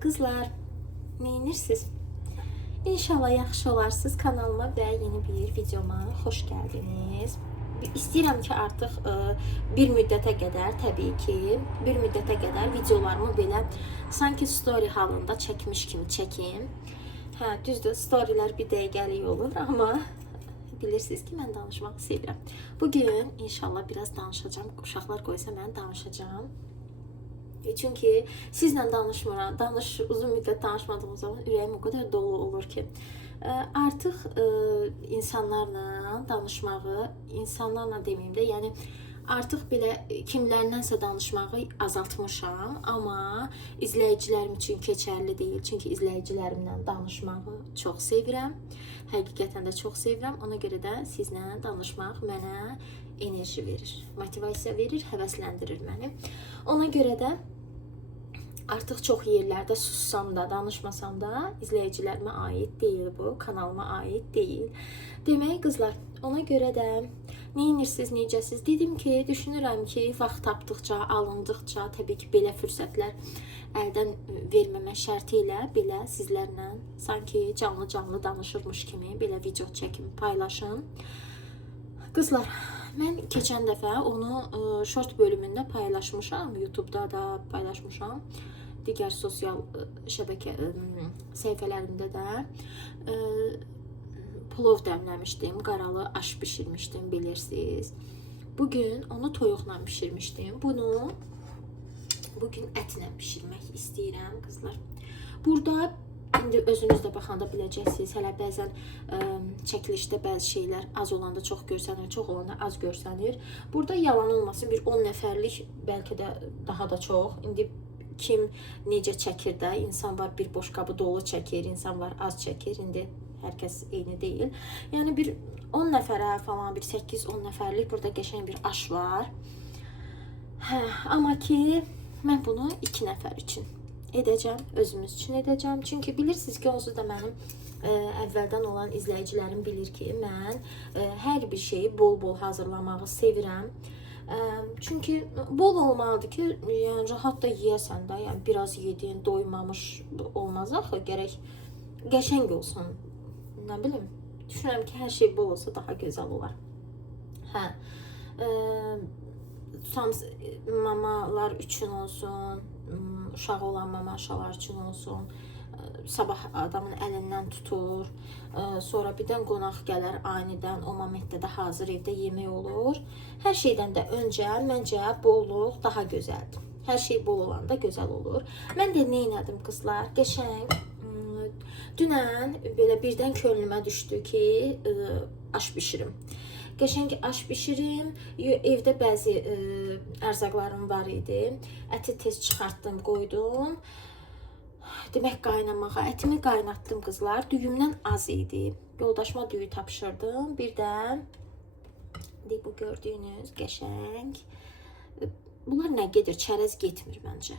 Kızlar, neyinirsiniz? İnşallah yaxşı olarsınız. Kanalıma və yeni bir videoma xoş gəldiniz. İstəyirəm ki, artıq bir müddətə qədər, təbii ki, bir müddətə qədər videolarımı belə sanki story halında çəkmiş kimi çəkim. Hə, düzdür, storylər bir dəqiqəlik olur, amma bilirsiniz ki, mən danışmaq sevirəm. Bugün inşallah biraz danışacağım. Uşaqlar qoysa mən danışacağım. Çünkü sizle danışmıram, uzun müddət danışmadığım zaman ürəyim o kadar dolu olur ki, artıq insanlarla danışmağı, insanlarla deməyim də, yəni artıq belə kimlərlənsə danışmağı azaltmışam, amma izləyicilərim üçün keçərli deyil. Çünki izləyicilərimlə danışmağı çox sevirəm. Həqiqətən də çox sevirəm. Ona görə də sizlə danışmaq mənə enerji verir, motivasiya verir, həvəsləndirir məni. Ona görə də artıq çox yerlərdə sussam da, danışmasam da izləyicilərimə aid deyil bu, kanalıma aid deyil. Demək qızlar, ona görə də neyinirsiniz, necəsiz? Dedim ki, düşünürəm ki, vaxt tapdıqca, alındıqca, təbii ki, belə fürsətlər əldən verməmə şərti ilə belə sizlərlə sanki canlı danışırmış kimi belə video çəkim, paylaşım. Qızlar, mən keçən dəfə onu short bölümündə paylaşmışam, YouTube'da da paylaşmışam, digər sosial şəbəkə səhifələrimdə də plov dəmləmişdim, qaralı aş bişirmişdim, bilirsiniz. Bugün onu toyuqla bişirmişdim. Bunu bugün ətlə bişirmək istəyirəm, qızlar. Burada İndi özünüz də baxanda biləcəksiniz, hələ bəzən çəkilişdə bəzi şeylər az olanda çox görsənir, çox olanda az görsənir. Burada yalan olması bir 10 nəfərlik, bəlkə də daha da çox. İndi kim necə çəkir də, insan var bir boşqabı dolu çəkir, insan var az çəkir. İndi hər kəs eyni deyil. Yəni bir 10 nəfərə falan, bir 8-10 nəfərlik burada qəşəng bir aş var. Hə, amma ki, mən bunu 2 nəfər üçün edəcəm, özümüz üçün edəcəm. Çünki bilirsiniz ki, onsuz da mənim əvvəldən olan izləyicilərim bilir ki, mən hər bir şeyi bol-bol hazırlamağı sevirəm. Çünki bol olmalıdır ki, yəni rahat da yeyəsən də, yəni biraz yedin, doymamış olmaz axı, gərək qəşəng olsun. Nə bilim, düşünürəm ki, hər şey bol olsa daha gözəl olar. Hə, mamalar üçün olsun, uşağı olan mamaşalar üçün olsun, sabah adamın əlindən tutur, sonra birdən qonaq gələr anidən, o momentdə də hazır evdə yemək olur. Hər şeydən də öncə məncə bolluq daha gözəldir. Hər şey bol olanda gözəl olur. Mən də nə etdim qızlar? Qəşəng dünən belə birdən könlümə düşdü ki, aş bişirim. Qəşəng aş bişirim. Evdə bəzi ərzaqlarım var idi. Əti tez çıxartdım, qoydum. Demək qaynamağa. Ətimi qaynatdım qızlar. Düyümdən az idi. Yoldaşıma düyü tapşırdım. Bir də bu gördüyünüz qəşəng. Bunlar nə gedir? Çərəz getmir məncə.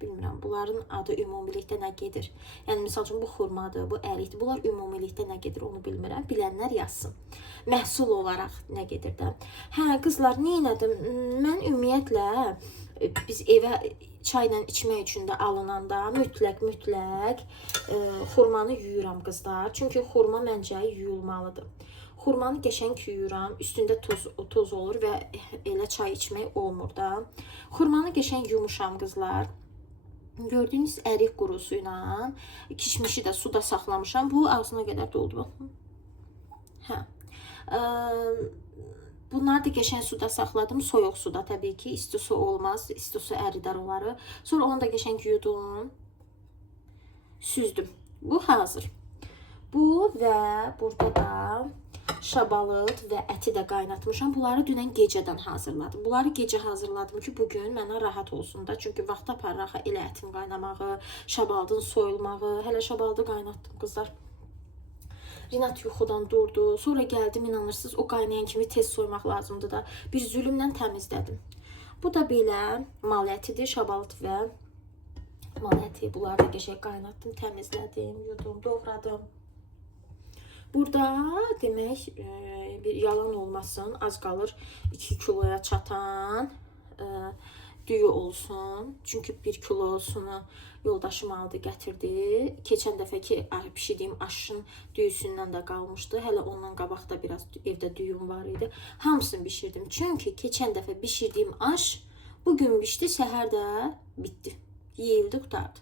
Bilmirəm, bunların adı ümumilikdə nə gedir? Yəni, misal üçün, bu xurmadır, bu ərikdir. Bunlar ümumilikdə nə gedir, onu bilmirəm. Bilənlər yazsın. Məhsul olaraq nə gedir də? Hə, qızlar, nə elədim? Mən ümumiyyətlə, biz evə çayla içmək üçün də alınanda mütləq xurmanı yuyuram, qızlar. Çünki xurma məncə yuyulmalıdır. Xurmanı qəşəng yuyuram, üstündə toz olur və elə çay içmək olmur da. Xurmanı qəşəng yumuşam, qızlar. Gördüyünüz ərik qurusu ilə kişmişi də suda saxlamışam. Bu ağzına qədər doldu. Hə. Bunları da qəşəng suda saxladım. Soyuq suda təbii ki. İsti su olmaz. İsti su əridər onları. Sonra onu da qəşəng yudum. Süzdüm. Bu hazır. Bu və burada da şabalıd və əti də qaynatmışam. Bunları dünən gecədən hazırladım. Bunları gecə hazırladım ki, bugün mənə rahat olsun da. Çünki vaxt aparır elə ətin qaynamağı, şabalığın soyulmağı. Hələ şabalıdı qaynatdım, qızlar. Rinat yuxudan durdu. Sonra gəldim, inanırsınız, o qaynayan kimi tez soymaq lazımdır da. Bir zülümlə təmizlədim. Bu da belə mal ətidir, şabalıq və mal əti. Bunları da qəşəng qaynatdım, təmizlədim, yudum, doğradım. Burada demək bir yalan olmasın, az qalır 2 kiloya çatan düyü olsun. Çünki 1 kilosunu yoldaşım aldı, gətirdi. Keçən dəfəki bişirdiyim aşın düyüsündən də qalmışdı. Hələ ondan qabaq da biraz evdə düyüm var idi. Hamısını bişirdim. Çünki keçən dəfə bişirdiyim aş bugün bişdi, səhər də bitdi. Yeyildi, qurtardı.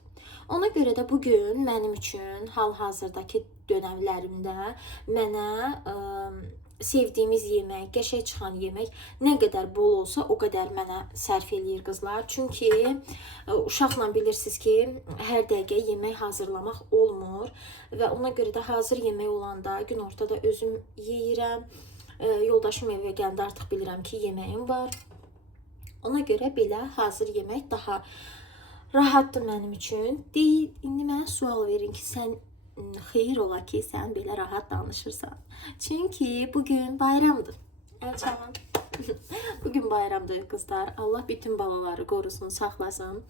Ona görə də bugün mənim üçün hal-hazırdakı dönəmlərimdə mənə sevdiyimiz yemək, qəşəng çıxan yemək nə qədər bol olsa, o qədər mənə sərf eləyir qızlar. Çünki uşaqla bilirsiniz ki, hər dəqiqə yemək hazırlamaq olmur və ona görə də hazır yemək olanda günortada özüm yeyirəm. Yoldaşım evə gələndə artıq bilirəm ki, yeməyim var. Ona görə belə hazır yemək daha rahatdır mənim üçün. Deyil, indi mənə sual verin ki, sən xeyir ola ki, sən belə rahat danışırsan. Çünki bugün bayramdır. Əl çalın. Bugün bayramdır qızlar. Allah bütün balaları qorusun, saxlasın.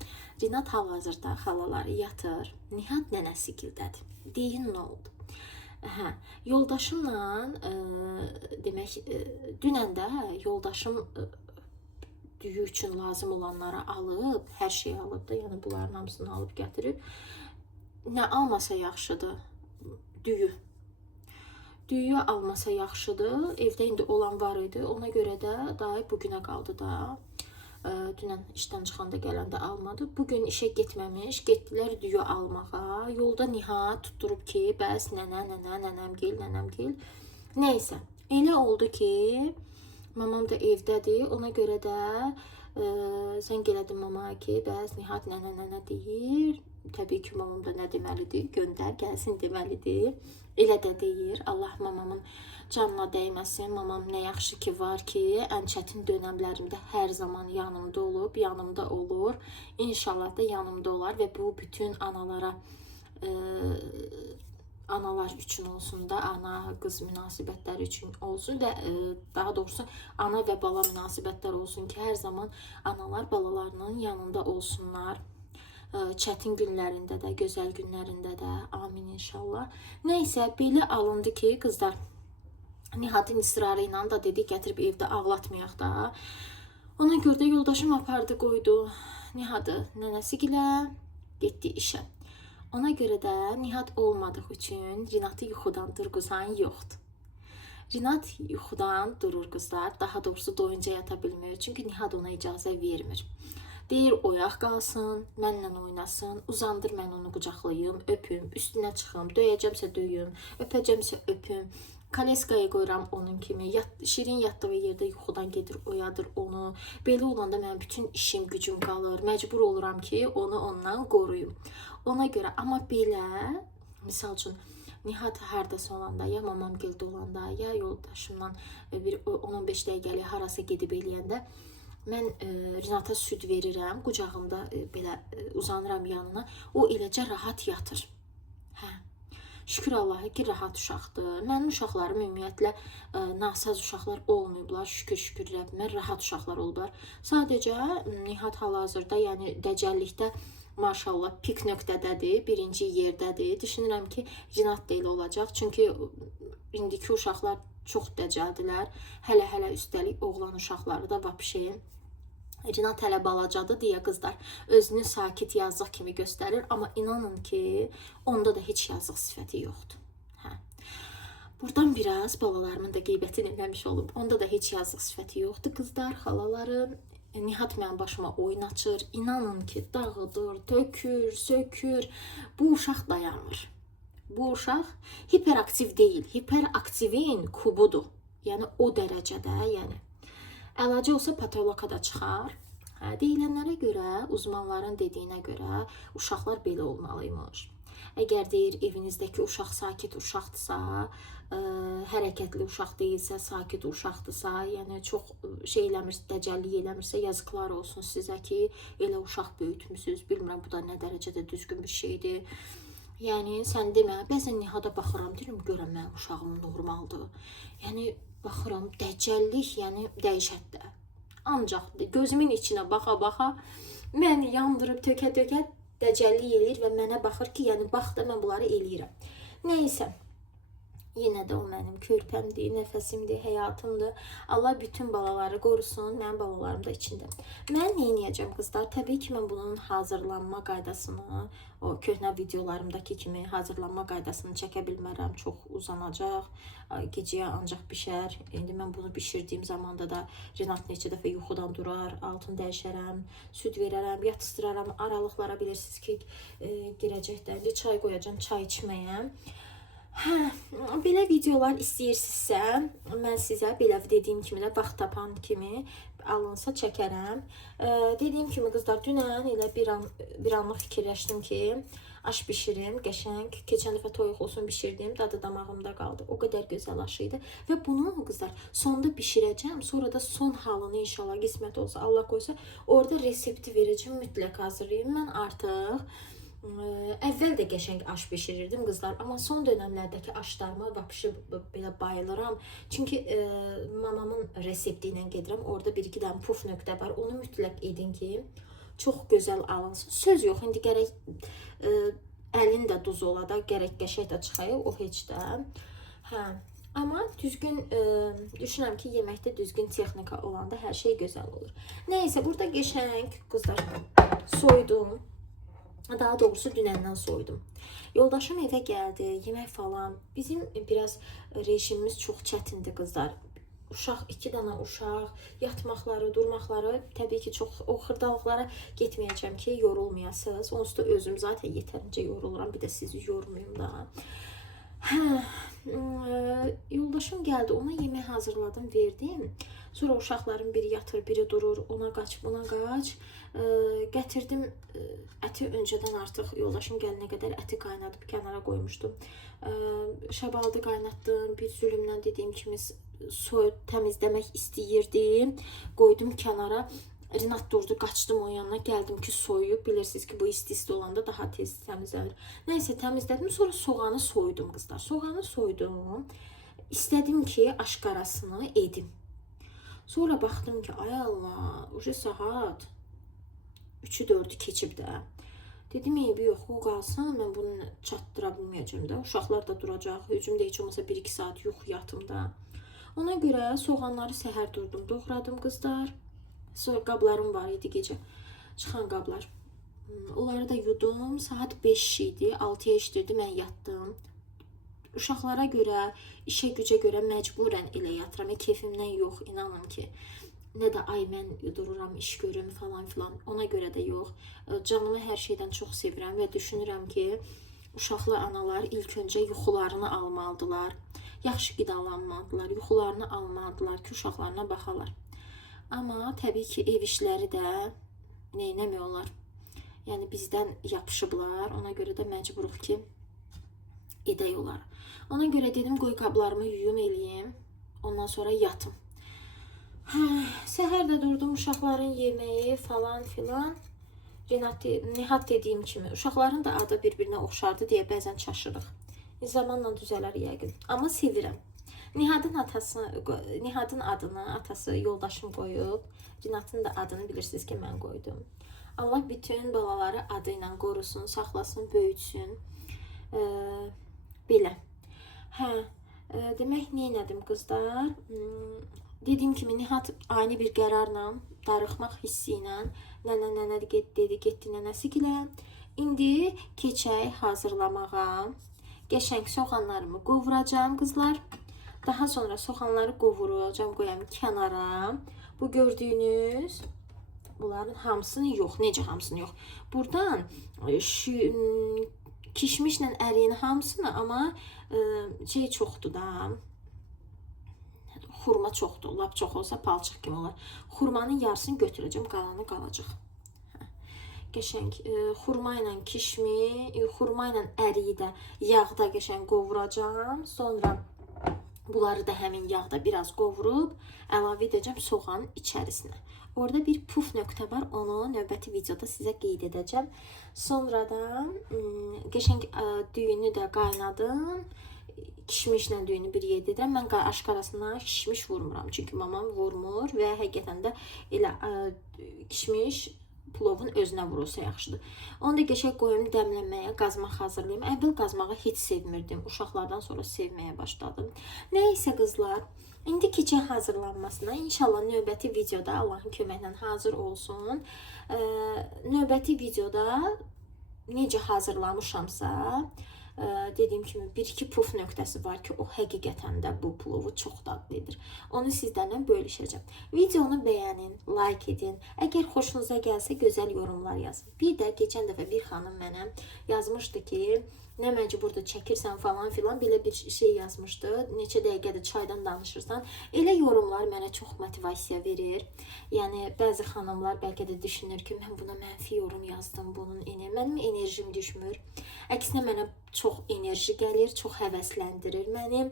Rinat hal-hazırda xalaları yatır. Nihat nənəsigildədir. Deyin, nə oldu? Yoldaşımla demək, dünən də yoldaşım düyü üçün lazım olanları alıb, hər şeyi alıb da, yəni bunların hamısını alıb gətirib. Nə almasa yaxşıdır? Düyü. Düyü almasa yaxşıdır. Evdə indi olan var idi. Ona görə də daha bugünə qaldı da. Dünən işdən çıxanda gələndə almadı. Bugün işə getməmiş, getdilər düyü almağa. Yolda Nihat tutturub ki, bəs nənəm gel. Neysə, elə oldu ki, mamam da evdədir. Ona görə də zəng elədim mamaya ki, bəs Nihat nənə deyir. Təbii ki, mamam da nə deməlidir? Göndər, gəlsin deməlidir. Elə də deyir. Allah mamamın canına dəyməsin. Mamam nə yaxşı ki var ki, ən çətin dönəmlərimdə hər zaman yanımda olub, yanımda olur. İnşallah da yanımda olar və bu bütün analara, analar üçün olsun da, ana-qız münasibətləri üçün olsun və daha doğrusu ana və bala münasibətlər olsun ki, hər zaman analar balalarının yanında olsunlar. Çətin günlərində də, gözəl günlərində də, amin inşallah. Neysə, belə alındı ki, qızlar, Nihatın ısrarı ilə da dedi, gətirib evdə ağlatmayaq da. Ona görə də yoldaşım apardı, qoydu Nihatı nənəsigilə, getdi işə. Ona görə də Nihat olmadığı üçün Rinatı yuxudan durğuzan yoxdur. Rinat yuxudan durur qızlar, daha doğrusu doyunca yata bilmir, çünki Nihat ona icazə vermir. Deyir, oyaq qalsın, mənlə oynasın, uzandır, mən onu qucaqlayım, öpüm, üstünə çıxım, döyəcəmsə döyüm, öpəcəmsə öpüm. Kaleskaya qoyuram onun kimi, şirin yatdığı yerdə yuxudan gedir, oyadır onu. Belə olanda mən bütün işim, gücüm qalır, məcbur oluram ki, onu ondan qoruyum. Ona görə, amma belə, misal üçün, Nihat hardasa olanda, ya mamam gəldə olanda, ya yoldaşımla bir 10-15 dəqiqəli harasa gedib eləyəndə, mən Rinata süd verirəm, qucağımda belə uzanıram yanına, o eləcə rahat yatır. Şükür Allah'a ki, rahat uşaqdır. Mənim uşaqlarım ümumiyyətlə nasaz uşaqlar olmayıblar, şükür Rəbbimə, rahat uşaqlar olublar. Sadəcə Nihat hal-hazırda, yəni dəcəllikdə maşallah pik nöqtədədir, birinci yerdədir. Düşünürəm ki, Rinat da elə olacaq, çünki indiki uşaqlar çox dəcəldilər. Hələ üstəlik oğlan uşaqları da vapşe. Rinat hələ balacadır deyə qızlar özünü sakit, yazıq kimi göstərir, amma inanın ki, onda da heç yazıq sifəti yoxdur. Buradan biraz balalarımın da qeybətini eləmiş olub. Onda da heç yazıq sifəti yoxdur qızlar, xalalarım. Nihat mənim başıma oyun açır. İnanın ki, dağıdır, tökür, sökür. Bu uşaq dayanmır. Bu uşaq hiperaktiv deyil, hiperaktivin kubudur. Yəni o dərəcədə, yəni. Əlacı olsa patoloqa da çıxar. Deyilənlərə görə, uzmanların dediyinə görə uşaqlar belə olmalıymış. Əgər deyir evinizdəki uşaq sakit uşaqdırsa, hərəkətli uşaq deyilsə, sakit uşaqdırsa, yəni çox şey eləmirsə, dəcəllik eləmirsə, yazıqlar olsun sizə ki, elə uşaq böyütmüsünüz. Bilmirəm, bu da nə dərəcədə düzgün bir şeydir. Yəni, sən demə, bəzən Nihada baxıram, deyirəm, görəm mənim uşağım normaldır. Yəni, baxıram, dəcəllik, yəni dəhşətdə. Ancaq gözümün içinə baxa-baxa, məni yandırıb tökə-tökə dəcəllik eləyir və mənə baxır ki, yəni bax da mən bunları eləyirəm. Neysə, Yenə də o mənim körpəmdir, nəfəsimdir, həyatımdır. Allah bütün balaları qorusun, mənim balalarım da içində. Mən nə edəcəm qızlar? Təbii ki, mən bunun hazırlanma qaydasını, o köhnə videolarımdakı kimi hazırlanma qaydasını çəkə bilmərəm. Çox uzanacaq, gecəyə ancaq bişər. İndi mən bunu bişirdiyim zamanda da Renat neçə dəfə yuxudan durar, altını dəyişərəm, süd verərəm, yatıstıraram. Aralıqlara bilirsiniz ki, girəcəkdə çay qoyacam, çay içməyəm. Hə, belə videolar istəyirsinizsə, mən sizə belə dediyim kimi də vaxt tapan kimi alınsa çəkərəm. Dediyim kimi qızlar, dünən elə bir anlıq fikirləşdim ki, aş bişirim, qəşəng. Keçən dəfə toyuq olsun bişirdim, dadı damağımda qaldı. O qədər gözəl aş idi və bunu qızlar sonda bişirəcəm. Sonra da son halını inşallah qismət olsa, Allah qoysa, orada resepti verəcəm, mütləq hazırlayım. Mən artıq əvvəl də qəşəng aş bişirirdim qızlar, amma son dönəmlərdəki aşlarıma vəbşi belə bayılıram. Çünki mamamın resepti ilə gedirəm. Orada bir-iki dənə puf nöqtə var. Onu mütləq edin ki, çox gözəl alınsın. Söz yox, indi gərək əlin də duz ola da, gərək qəşəng də çıxayı, o heç də. Hə, amma düzgün düşünürəm ki, yeməkdə düzgün texnika olanda hər şey gözəl olur. Nəysə, burada qəşəng qızlar soydum. Daha doğrusu dünəndən soydum. Yoldaşım evə gəldi, yemək falan. Bizim biraz rejimimiz çox çətindir qızlar. Uşaq, 2 dənə uşaq, yatmaqları, durmaqları, təbii ki, çox o xırdalıqlara getməyəcəm ki, yorulmayasınız. Onsuz da özüm zaten yetərincə yoruluram, bir də sizi yormayayım da. Hə, yoldaşım gəldi, ona yemək hazırladım, verdim. Sonra uşaqların biri yatır, biri durur, ona qaç, buna qaç. Gətirdim əti öncədən artıq yoldaşım gələnə qədər əti qaynadıb kənara qoymuşdum. Şabaldı qaynatdım, bir zülümdən dediyim kimi soyub təmizləmək istəyirdim. Qoydum kənara. Renat durdu, qaçdım o yanına, gəldim ki soyub. Bilirsiniz ki, bu isti olanda daha tez təmizlənir. Nəysə, təmizlədim, sonra soğanı soydum qızlar. Soğanı soydum. İstədim ki, aşqarasını edim. Sonra baxdım ki, ay Allah, ucu saat 3'ü 4'ü keçib də. Dedim, eybi yox, o qalsın, mən bunu çatdıra bilməyəcəm də. Uşaqlar da duracaq, hücumda heç olmasa 1-2 saat yuxu yatım da. Ona görə soğanları səhər durdum, doğradım qızlar. Sonra qablarım var idi gecə, çıxan qablar. Onları da yudum, saat 5 idi, 6'ya işdirdi, mən yatdım. Uşaqlara görə, işə gücə görə məcburən elə yatıram. Keyfimdən yox, inanın ki. Nə də ay mən dururam, iş görüm falan filan. Ona görə də yox. Canımı hər şeydən çox sevirəm və düşünürəm ki, uşaqlı analar ilk öncə yuxularını almalıdılar. Yaxşı qidalanmalıdılar, yuxularını almalıdılar ki, uşaqlarına baxalar. Amma təbii ki, ev işləri də neynəmiyorlar. Yəni bizdən yapışıblar. Ona görə də məcburuq ki, edək olar. Ona görə dedim, qoy qablarımı yuyum eləyim. Ondan sonra yatım. Səhər də durdum, uşaqların yeməyi falan filan. Nihat dediyim kimi, uşaqların da adı bir-birinə oxşardı deyə bəzən çaşırıq. Zamanla düzələr yəqin. Amma sevirəm. Nihatın adını atası yoldaşım qoyub. Renatın da adını bilirsiniz ki, mən qoydum. Allah bütün balaları adı ilə qorusun, saxlasın, böyütsün. Belə. Demək, neynədim qızlar? Dediyim kimi, Nihat ani bir qərarla, darıxmaq hissi ilə nənə dedi, getdi nənəsi gilə. İndi keçək hazırlamağa. Qəşəng soğanlarımı qovuracağım qızlar. Daha sonra soğanları qovuracağım, qoyam kənara. Bu gördüyünüz bunların hamısını yox, necə hamısını yox. Buradan kişmişlə əriyin hamısını, amma şey çoxdur da. Xurma çoxdur, lap çox olsa palçıq kimi olar. Xurmanın yarısını götürəcəm, qalanı qalacaq. Qəşəng xurma ilə kişmi, xurma ilə əriyi də yağda qəşəng qovuracağım. Sonra bunları da həmin yağda biraz qovurub əlavə edəcəm soğanın içərisinə. Orada bir puf nöqtə var, onu növbəti videoda sizə qeyd edəcəm. Sonra da qəşəng düyünü də qaynadım. Kişmişlə düyünü bir yedirəm. Mən aşqarasına kişmiş vurmuram. Çünki mamam vurmur və həqiqətən də elə kişmiş plovun özünə vurulsa yaxşıdır. Onu da qəşəng qoyum dəmləməyə, qazmaq hazırlayım. Əvvəl qazmağı heç sevmirdim. Uşaqlardan sonra sevməyə başladım. Nəysə qızlar, indi keçək hazırlanmasına. İnşallah növbəti videoda Allahın köməklə hazır olsun. Növbəti videoda necə hazırlamışamsa, dediyim kimi 1-2 puf nöqtəsi var ki, o həqiqətən də bu plovu çox dadlıdır. Onu sizlərlə bölüşəcəm. Videonu bəyənin, like edin. Əgər xoşunuza gəlsə gözəl yorumlar yazın. Bir də keçən dəfə bir xanım mənə yazmışdı ki, nə məcburdur çəkirsən falan filan, belə bir şey yazmışdı. Neçə dəqiqədir çaydan danışırsan. Elə yorumlar mənə çox motivasiya verir. Yəni bəzi xanımlar bəlkə də düşünür ki, mən buna mənfi yorum yazdım, mənim enerjim düşmür. Əksinə mənə çox enerji gəlir, çox həvəsləndirir məni.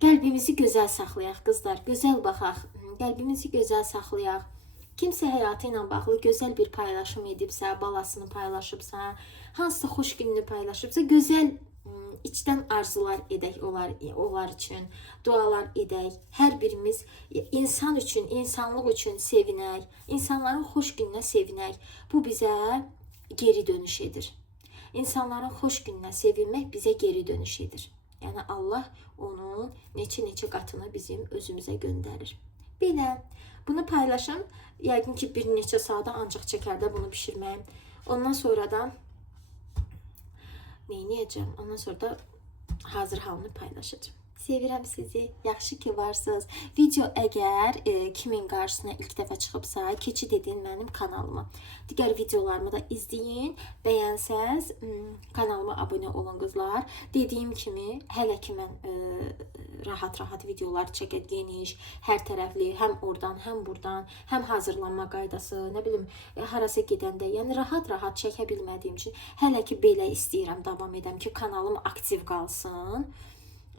Qəlbimizi gözəl saxlayaq qızlar, gözəl baxaq, qəlbimizi gözəl saxlayaq. Kimsə həyatı ilə bağlı gözəl bir paylaşım edibsə, balasını paylaşıbsa, hansısa xoş gününü paylaşıbsa, gözəl içdən arzular edək onlar üçün, dualar edək. Hər birimiz insan üçün, insanlıq üçün sevinək, insanların xoş gününə sevinək. Bu bizə geri dönüş edir. İnsanların xoş gününə sevinmək bizə geri dönüş edir. Yəni Allah onun neçə qatını bizim özümüzə göndərir. Belə, bunu paylaşım. Yəqin ki, bir neçə saata ancaq çəkərdə bunu bişirməyim. Ondan sonra da neyniyəcəm? Ondan sonra da hazır halını paylaşacağım. Sevirəm sizi. Yaxşı ki varsınız. Video əgər kimin qarşısına ilk dəfə çıxıbsa, keçid edin mənim kanalıma. Digər videolarımı da izləyin. Bəyənsəz kanalıma abunə olun qızlar. Dediyim kimi, hələ ki mən rahat-rahat videolar çəkək, geniş, hər tərəfli, həm oradan, həm buradan, həm hazırlanma qaydası, nə bilim, harasa gedəndə, yəni rahat-rahat çəkə bilmədiyim üçün hələ ki belə istəyirəm davam edəm ki, kanalım aktiv qalsın.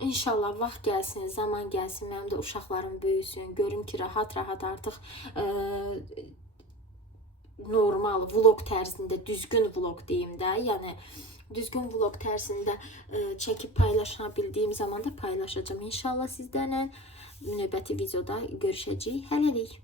İnşallah vaxt gəlsin, zaman gəlsin, mənim də uşaqlarım böyüsün, görüm ki, rahat-rahat artıq normal vlog tərzində, düzgün vlog deyim də, yəni düzgün vlog tərzində çəkib paylaşa bildiyim zaman da paylaşacağım. İnşallah sizlərlə növbəti videoda görüşəcəyik. Hələlik.